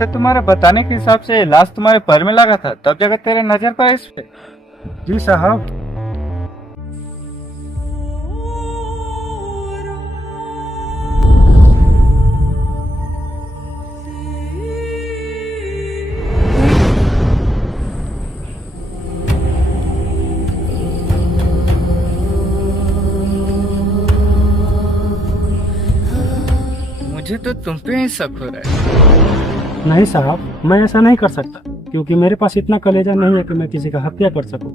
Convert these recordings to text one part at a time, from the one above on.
तो तुम्हारे बताने के हिसाब से लाश तुम्हारे पैर में लगा था, तब जगह तेरे नजर पर इस पे। जी साहब। मुझे तो तुम पे ही शक हो रहा है। नहीं साहब, मैं ऐसा नहीं कर सकता क्योंकि मेरे पास इतना कलेजा नहीं है कि मैं किसी का हत्या कर सकूं।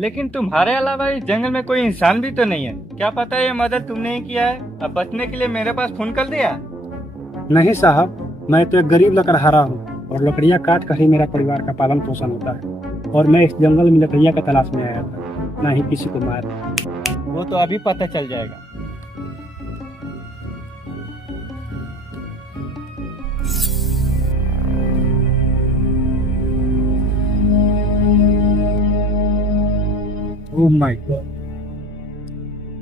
लेकिन तुम्हारे अलावा इस जंगल में कोई इंसान भी तो नहीं है। क्या पता ये मदद तुमने ही किया है। अब बचने के लिए मेरे पास फोन कर दिया। नहीं साहब, मैं तो एक गरीब लकड़हारा हूँ और लकड़ियाँ काट कर ही मेरा परिवार का पालन पोषण होता है। और मैं इस जंगल में लकड़ियाँ का तलाश में आया था, ना ही किसी को मार। वो तो अभी पता चल जाएगा। ओह माय गॉड,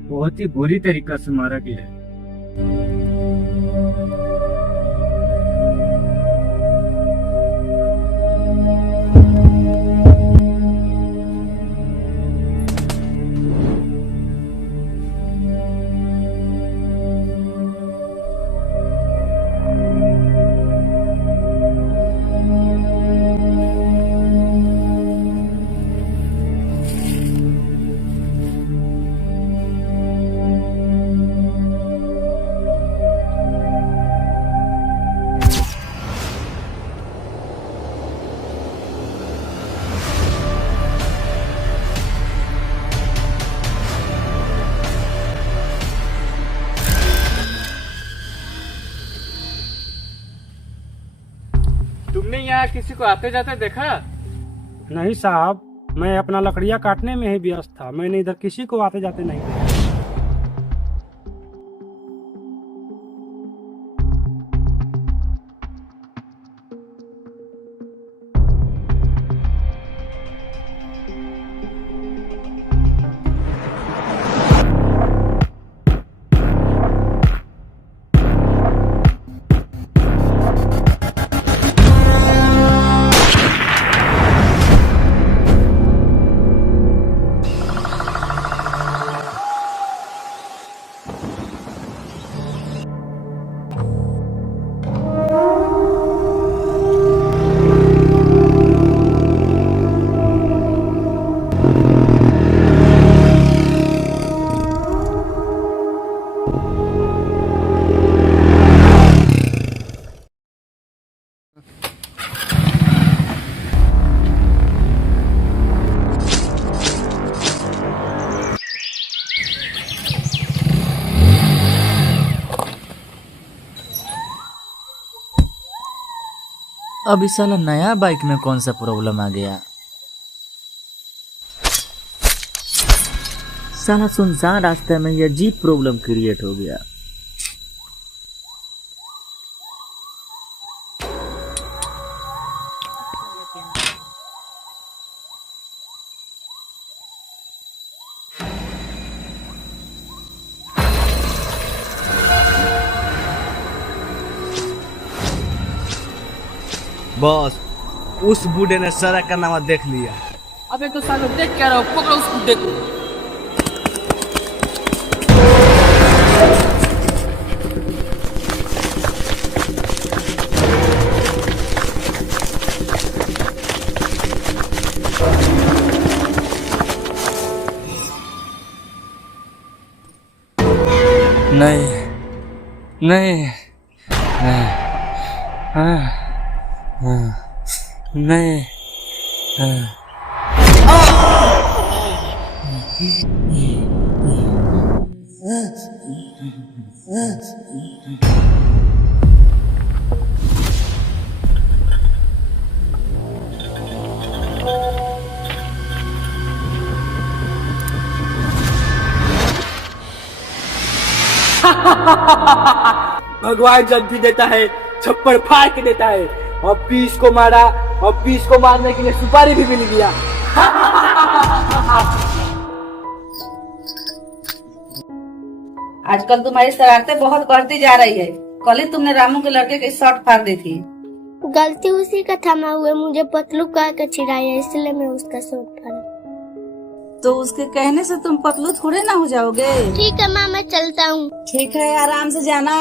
बहुत ही बुरी तरीका से मारा गया है। तुमने यहाँ किसी को आते जाते देखा? नहीं साहब, मैं अपना लकड़ियाँ काटने में ही व्यस्त था। मैंने इधर किसी को आते जाते नहीं देखा। अब इस साला नया बाइक में कौन सा प्रॉब्लम आ गया। साला सुनसान रास्ते में ये अजीब प्रॉब्लम क्रिएट हो गया। बॉस, उस बूढ़े ने सड़क का नामा देख लिया। अबे तो सालों देख क्या रहा हो, पकड़ो उसको, देखो। नहीं नहीं नहीं नहीं भगवान जब भी देता है छप्पड़ फाड़ के देता है। अब 20 को मारा, अब 20 को मारने के लिए सुपारी भी मिल गया। आजकल तुम्हारी शरारतें बहुत बढ़ती जा रही है। कल ही तुमने रामू के लड़के की शर्ट फाड़ दी थी। गलती उसी का थमा हुआ, मुझे पतलू कह के चिढ़ाया, इसलिए मैं उसका सूट पहना। तो उसके कहने से तुम पतलू थोड़े ना हो जाओगे। ठीक है माँ, मैं चलता हूँ। ठीक है, आराम से जाना।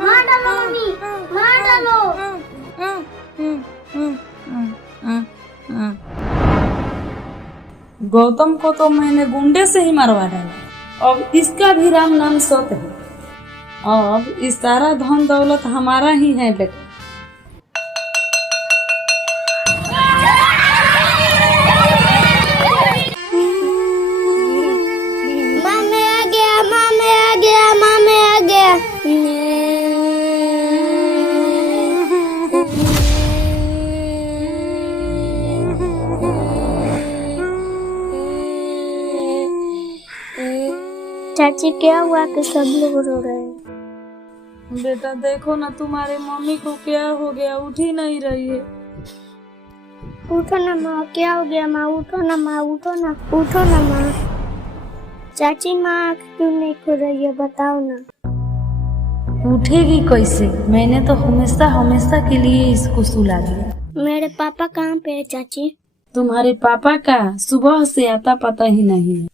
मार डालो मम्मी, मार डालो। गौतम को तो मैंने गुंडे से ही मरवा डाला, अब इसका भी राम नाम सत है। अब इस सारा धन दौलत हमारा ही है बेटा। माँ मैं आ गया, माँ मैं आ गया, माँ मैं आ गया। चाची क्या हुआ कि सब लोग रो रहे हैं? बेटा देखो ना, तुम्हारे मम्मी को क्या हो गया, उठ ही नहीं रही है। उठो ना माँ, क्या हो गया माँ? उठो ना माँ, उठो ना, उठो ना माँ। चाची माँ आँख क्यों नहीं खुल रही है, बताओ ना। उठेगी कैसे? मैंने तो हमेशा हमेशा के लिए इसको सुला दिया। मेरे पापा कहाँ पे है चाची? तुम्हारे पापा का सुबह से आता पता ही नहीं है,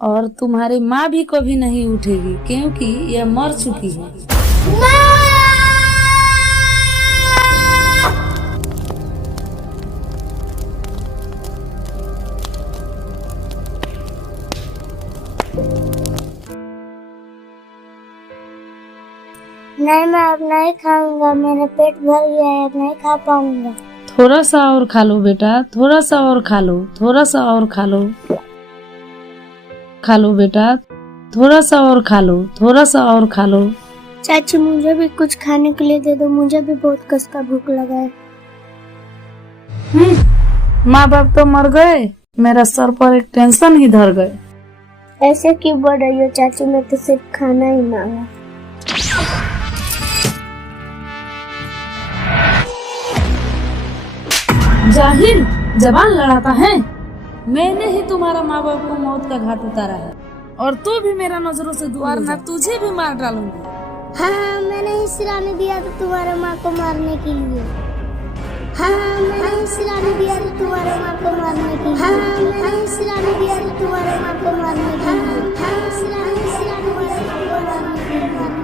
और तुम्हारी माँ भी कभी नहीं उठेगी क्योंकि यह मर चुकी है। नहीं मैं अब नहीं खाऊंगा, मेरा पेट भर गया है, अब नहीं खा पाऊंगा। थोड़ा सा और खा लो बेटा, थोड़ा सा और खा लो, थोड़ा सा और खा लो। खा लो बेटा, थोड़ा सा और खा लो, थोड़ा सा और खा लो। चाची मुझे भी कुछ खाने के लिए दे दो, मुझे भी बहुत कस का भूख लगा है। माँ बाप तो मर गए, मेरा सर पर एक टेंशन ही धर गए। ऐसे क्यों बोल रही हो चाची, मैं तो सिर्फ खाना ही मांगा। जाहिल, जबान लड़ाता है। मैंने ही तुम्हारा माँ बाप को मौत का घाट उतारा है, और तू भी मेरा नजरों से दूर ना, तुझे भी मार डालूंगी। हाँ मैंने ही सिराने दिया था तुम्हारे माँ को मारने के लिए। हाँ मैंने ही सिराने दिया था तुम्हारे माँ को मारने के लिए। हाँ मैंने ही सिराने दिया था तुम्हारे माँ को मारने के लिए। हाँ सिराने दिया था तुम्हारे माँ को मारने के लिए।